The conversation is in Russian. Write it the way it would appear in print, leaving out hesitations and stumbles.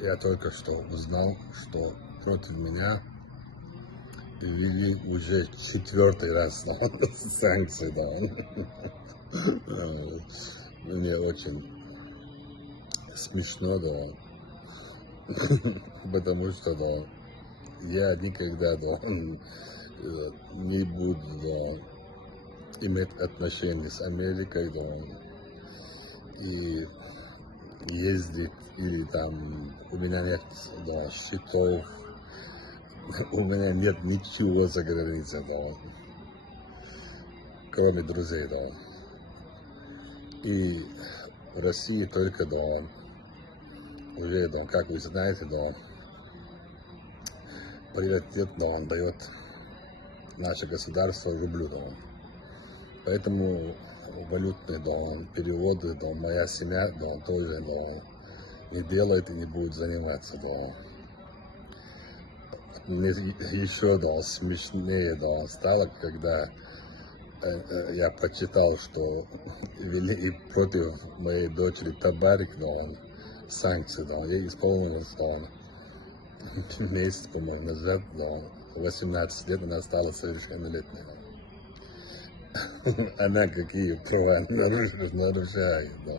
Я только что узнал, что против меня ввели уже 4-й раз санкции, да. Мне очень смешно, да, потому что, да, я никогда, да, не буду, да, иметь отношения с Америкой, да, и ездить, или там у меня нет, да, счетов, у меня нет ничего за границей, да, кроме друзей, да. И в России только, да, уже, да, как вы знаете, да, приоритет, да, он дает наше государство рублю, да. Поэтому валютные, да, переводы, да, моя семья, да, тоже, да, не делает и не будет заниматься, да. Мне еще, да, смешнее, да, стало, когда я прочитал, что ввели и против моей дочери Табарик, да, санкции, да, ей исполнилось, да, месяц, по-моему, назад, да, 18 лет, она стала совершеннолетней. Она какие права нарушает, да.